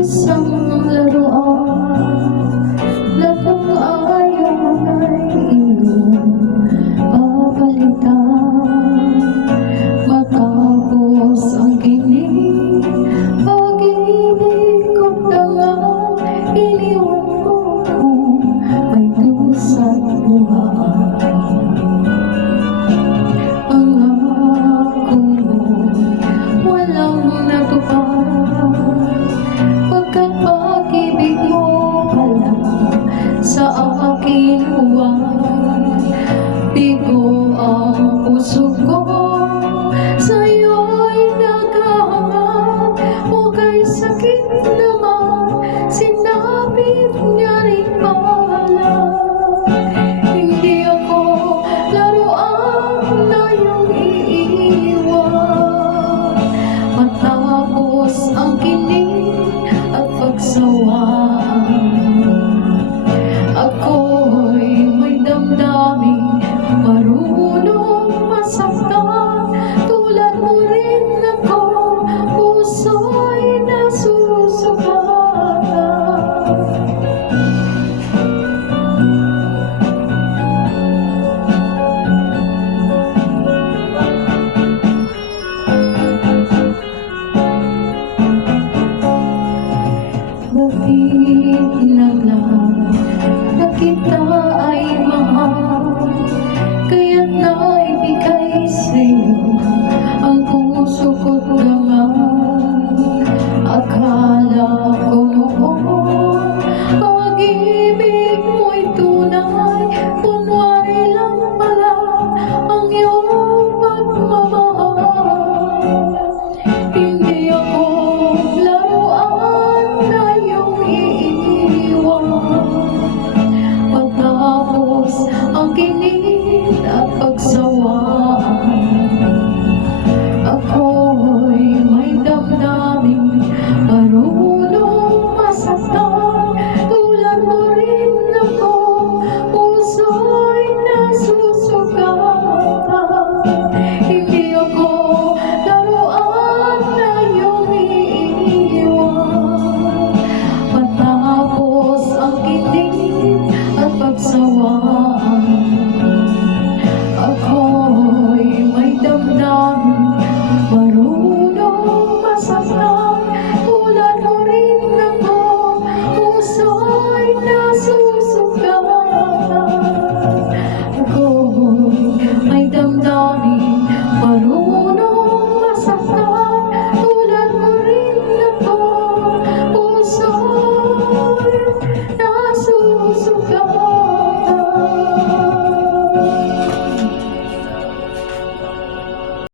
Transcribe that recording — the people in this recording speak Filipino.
isang laruan na kung ayaw ay iyong papalitan. Matapos ang kinig, pag-ibig ko na nga, iniwan mo kung may dusa't buhaan. Pangako mo'y walang natupad, pagkat pag-ibig mo pala sa aking huwag. Bigo ang puso ko, sa'yo'y naghahanap, o kay sakit naman, sinabit niya rin pala. Hindi ako laruan na iyong iiwan. Matapos ang kinig at pagsawaan, ako'y may damdamin, marunong masaktan. Tulad mo rin ako, puso'y nasusugatan. Bakit lang